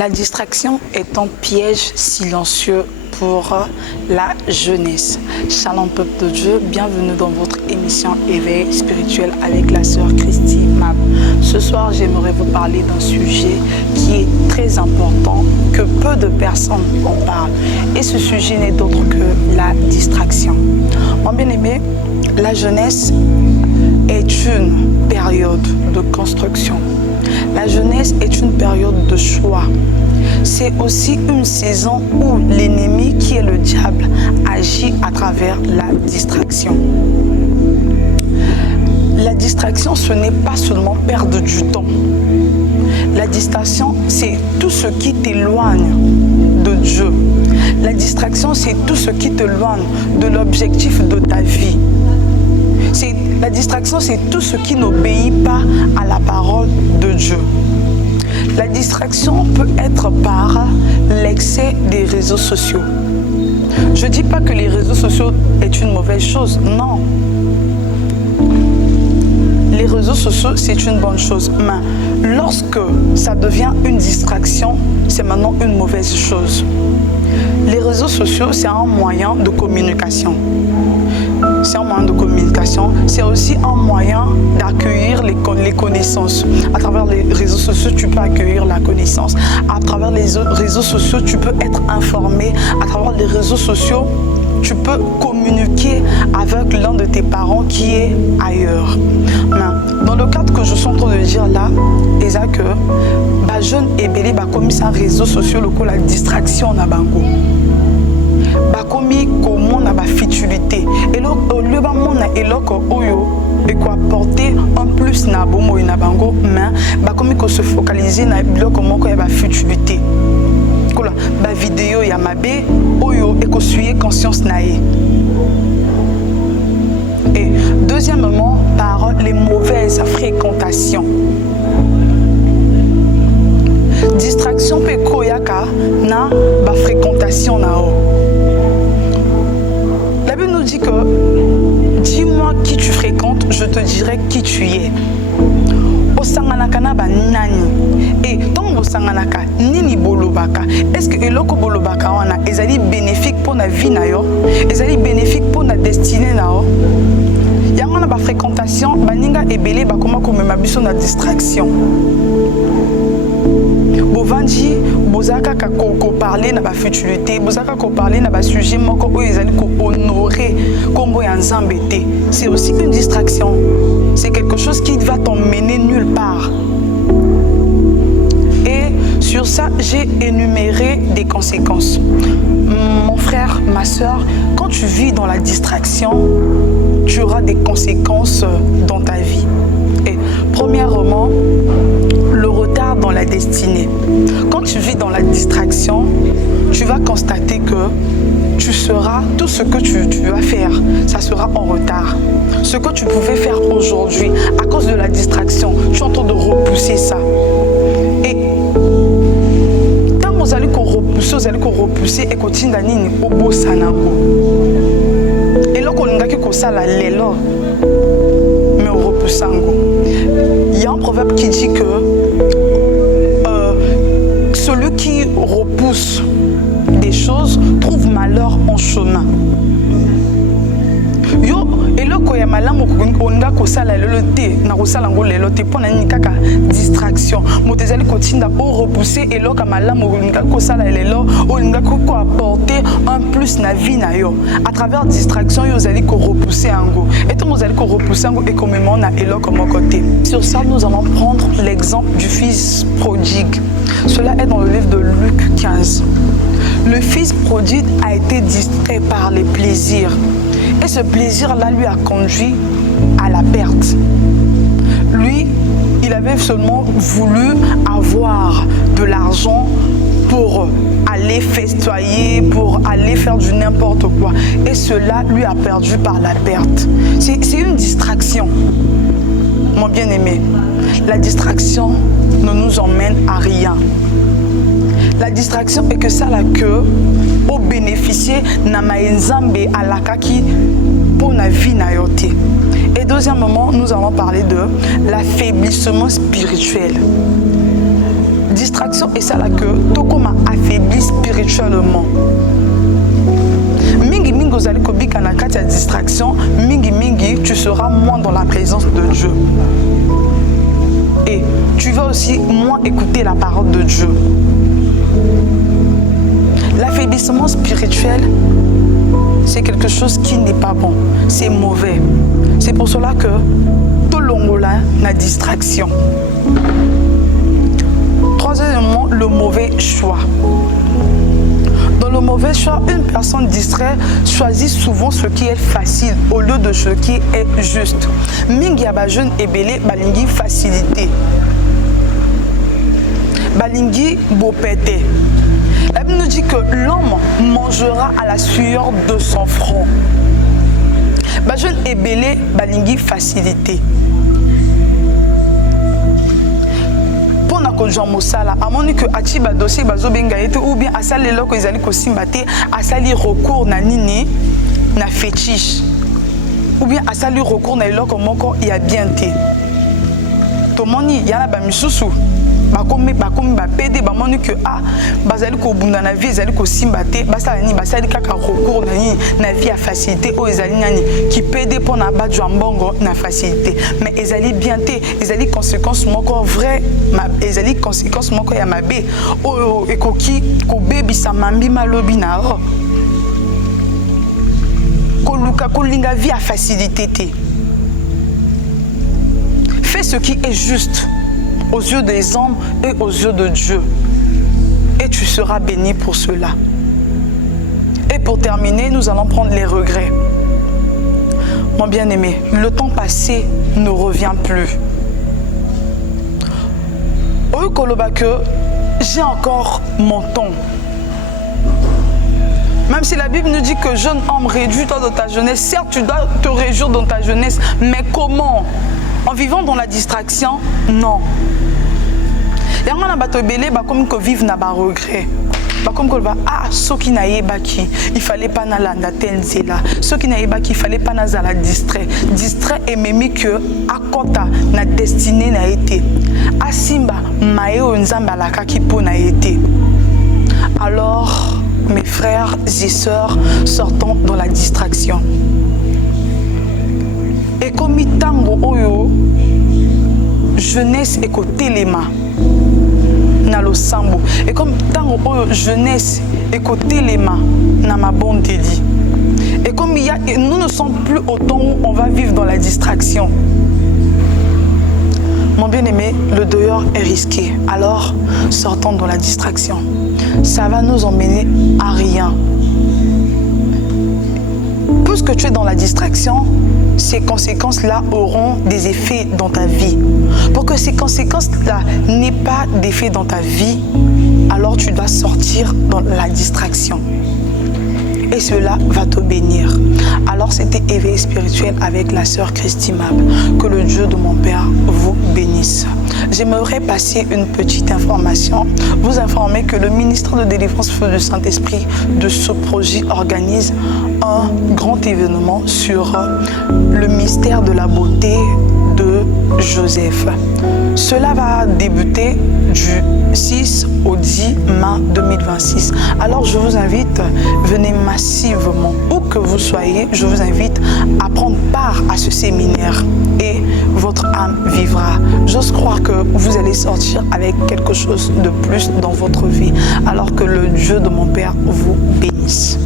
La distraction est un piège silencieux pour la jeunesse. Shalom peuple de Dieu, bienvenue dans votre émission Éveil spirituel avec la sœur Christy Mab. Ce soir, j'aimerais vous parler d'un sujet qui est très important, que peu de personnes en parlent. Et ce sujet n'est d'autre que la distraction. Mon bien-aimé, la jeunesse est une période de construction. La jeunesse est une période de choix. C'est aussi une saison où l'ennemi, qui est le diable, agit à travers la distraction. La distraction, ce n'est pas seulement perdre du temps. La distraction, c'est tout ce qui t'éloigne de Dieu. La distraction, c'est tout ce qui t'éloigne de l'objectif de ta vie. La distraction, c'est tout ce qui n'obéit pas à la parole de Dieu. La distraction peut être par l'excès des réseaux sociaux. Je ne dis pas que les réseaux sociaux est une mauvaise chose, non. Les réseaux sociaux, c'est une bonne chose, mais lorsque ça devient une distraction, c'est maintenant une mauvaise chose. Les réseaux sociaux, c'est un moyen de communication. C'est un moyen de communication, c'est aussi un moyen d'accueillir les connaissances. À travers les réseaux sociaux, tu peux accueillir la connaissance. À travers les réseaux sociaux, tu peux être informé. À travers les réseaux sociaux, tu peux communiquer avec l'un de tes parents qui est ailleurs. Mais dans le cadre que je suis en train de dire là, c'est que jeune et belé comme ça réseaux sociaux locaux la distraction na bango. Bakomi comment na ba futilité et au lieu ba mona eloko oyo et quoi porter en plus na bomo na bango mais bakomi ko se focaliser na biloko moko ya ba futilité. Kola ba vidéo ya mabe oyo et ko suyer conscience na ye. Et deuxièmement par les mauvaises fréquentations. Distraction pe koyaka na ba fréquentation na o. La Bible nous dit que dis-moi qui tu fréquentes, je te dirai qui tu es. Osanganaka na ba nani. Et tant osanganaka nini bolobaka. Est-ce que eloko bolobaka wana ezali bénéfique pour na vie na yo? Ezali bénéfique pour na destinée na yo? Yango na ba fréquentation baninga ebele bakoma komema biso na distraction. Bovandi bozaka ko parler na ba futilité, bozaka ko parler na ba sujet moko oyo ezali ko honorer kombo ya Nzambe te. C'est aussi une distraction. C'est quelque chose qui va t'emmener nulle part. Et sur ça, j'ai énuméré des conséquences. Mon frère, ma soeur, quand tu vis dans la distraction, tu auras des conséquences dans ta vie. Et premièrement, le retard dans la destinée. Quand tu vis dans la distraction, tu vas constater que tu seras, tout ce que tu vas faire, ça sera en retard. Ce que tu pouvais faire aujourd'hui, à cause de la distraction, tu es en train de repousser ça. Et quand vous allez repousser et continuer à nini au beau sanako. Et là, on a que ça la lélo, mais au repousango. Il y a un proverbe qui dit que celui qui repousse des choses trouve malheur en chemin. Yo eloko ya malamu onga kosala lelo te na kosala ngo lelo te pona ni kaka distraction motezali kotinda pour repousser eloko malamu onga kosala lelo onga ko apporter un plus na vie na yo à travers distraction yo zali ko repousser ango et tout vous allez ko repousser ango et comme on a eloko mon côté. Sur ça nous allons prendre l'exemple du fils prodigue. Cela est dans le livre de Luc 15. Le fils prodigue a été distrait par les plaisirs. Et ce plaisir-là lui a conduit à la perte. Lui, il avait seulement voulu avoir de l'argent pour aller festoyer, pour aller faire du n'importe quoi. Et cela lui a perdu par la perte. C'est une distraction, mon bien-aimé. La distraction ne nous emmène à rien. La distraction est que ça la queue au bénéficier na maenzambe alakaki pour la vie na yote. Et deuxièmement, nous allons parler de l'affaiblissement spirituel. Distraction et ça là que tout comme affaibli spirituellement. Mingi mingi ozali kobika na kati ya distraction, mingi mingi tu seras moins dans la présence de Dieu. Et tu vas aussi moins écouter la parole de Dieu. L'affaiblissement spirituel, c'est quelque chose qui n'est pas bon, c'est mauvais. C'est pour cela que tout le monde a la distraction. Troisièmement, le mauvais choix. Dans le mauvais choix, une personne distraite choisit souvent ce qui est facile au lieu de ce qui est juste. Mingi ya ba jeune ebele balingi facilité. Balingi bopete. La Bible nous dit que l'homme mangera à la sueur de son front. Ba jeune ebele balingi facilité. Jean Moussala amoni que atiba dossier bazo bengaete ou bien asali loko ezali ko simbate asali recours na nini na fétiche ou bien asali recours na loko moko ya bien te tomoni yana ba misusu bakomi ba PD ba moni que bazali ko bunda na vie ezali ko simbate basala ni basali kaka recours na ni na vie à facilité o ezali nani qui PD pour na ba mbongo na facilité mais ezali bien te ezali conséquence moko vrai ezali conséquence moko ya mabe o ekoki ko bebisa mambi malobi na ko luka ko linga vie à facilité te. Fais ce qui est juste aux yeux des hommes et aux yeux de Dieu. Et tu seras béni pour cela. Et pour terminer, nous allons prendre les regrets. Mon bien-aimé, le temps passé ne revient plus. Au Koloba que j'ai encore mon temps. Même si la Bible nous dit que jeune homme, réjouis-toi de ta jeunesse. Certes, tu dois te réjouir dans ta jeunesse, mais comment? En vivant dans la distraction? Non. Il y a un bateau belé, comme que vivre n'a pas regret. Comme que ce qui n'a pas qui, il fallait pas na la tenzela. Ce qui n'a pas qui, il fallait pas na la distrait. Distrait et même que à kota na destinée n'a été. Asimba maeo nzamba la kaki po n'a été. Alors, mes frères et sœurs, sortons dans la distraction. Et comme tango oyo jeunesse et côté les mains na lo sambo et comme tango oyo jeunesse et côté les mains na ma bonne dit et comme nous ne sommes plus au temps où on va vivre dans la distraction. Mon bien-aimé, le dehors est risqué, alors sortons dans la distraction. Ça va nous emmener à rien. Puisque tu es dans la distraction, ces conséquences-là auront des effets dans ta vie. Pour que ces conséquences-là n'aient pas d'effet dans ta vie, alors tu dois sortir dans la distraction. Et cela va te bénir. Alors c'était éveil spirituel avec la sœur Christy Mab. Que le Dieu de mon Père vous bénisse. J'aimerais passer une petite information. Vous informer que le ministère de délivrance Feu du Saint-Esprit de ce projet organise un grand événement sur le mystère de la beauté de Joseph. Cela va débuter du 6 au 10 mai 2026. Alors je vous invite, venez massivement, où que vous soyez, je vous invite à prendre part à ce séminaire et votre âme vivra. J'ose croire que vous allez sortir avec quelque chose de plus dans votre vie, alors que le Dieu de mon Père vous bénisse.